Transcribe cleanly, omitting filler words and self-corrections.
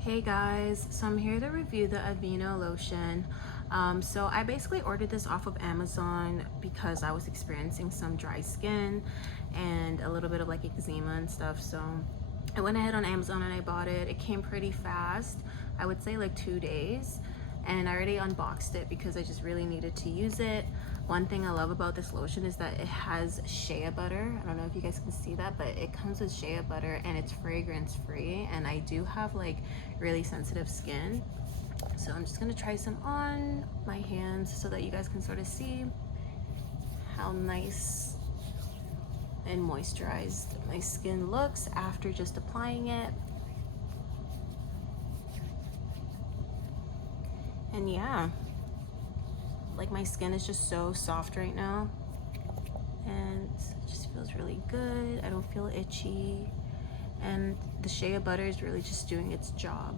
Hey guys, so I'm here to review the Aveeno lotion. So I basically ordered this off of Amazon because I was experiencing some dry skin and a little bit of like eczema and stuff. So I went ahead on Amazon and I bought it. It came pretty fast. I would say like 2 days. And I already unboxed it because I just really needed to use it. One thing I love about this lotion is that it has shea butter. I don't know if you guys can see that, but it comes with shea butter and it's fragrance free. And I do have like really sensitive skin. So I'm just gonna try some on my hands so that you guys can sort of see how nice and moisturized my skin looks after just applying it. And yeah, like my skin is just so soft right now and it just feels really good. I don't feel itchy, and the shea butter is really just doing its job.